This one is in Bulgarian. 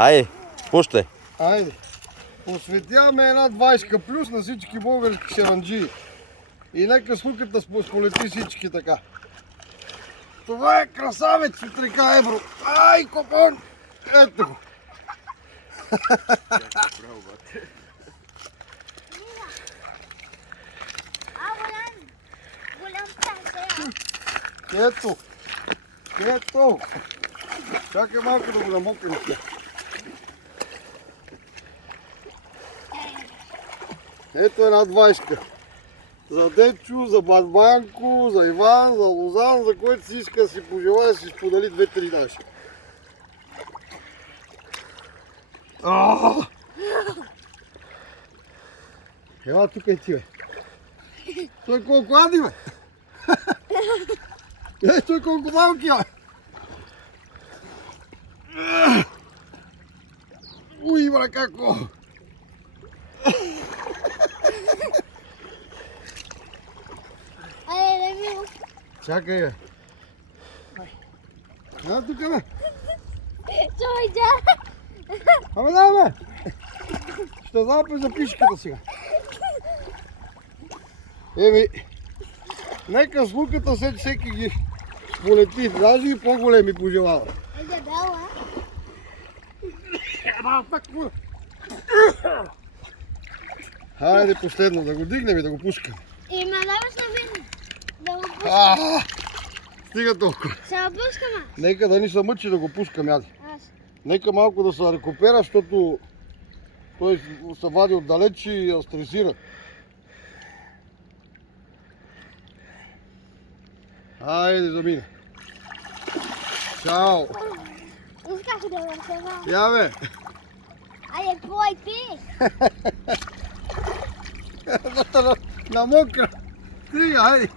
Айде, пущай. Айде. Посветяваме една 20 плюс на всички български шаранджии. И нека слуката сполети всички така. Това е красавец от река Ебро. Ай, копон! Ето го. Ето. Ето. Чакай малко да го намокрим. Ето една 20. За Дечо, за Барбанко, за Иван, за Лозан, за който си иска да си пожелая да си сподели 2-3 наши. Ела тук и ти, бе. Той колко ади, бе. Той колко малки, бе. Уй, бре, како. Чакай, бе. Ела тук, бе. Абе, дай, бе. Ще запазя за пишката сега. Еми, нека с луката всеки ги полети, даже и по-големи пожелава. Хайде последно, да го дигнем и да го пускаме. И ме даваш на мен да го пускам. Стига толкова. Ще го пускаме. Нека да ни се мъчи да го пускаме, яди. Аз. Нека малко да се рекупера, защото той се вади отдалеч и я стресира. Хайде, замине. Чао. Исках да го съвам. Я, бе. Айде, плой ти. На мокра. Стига, хайде.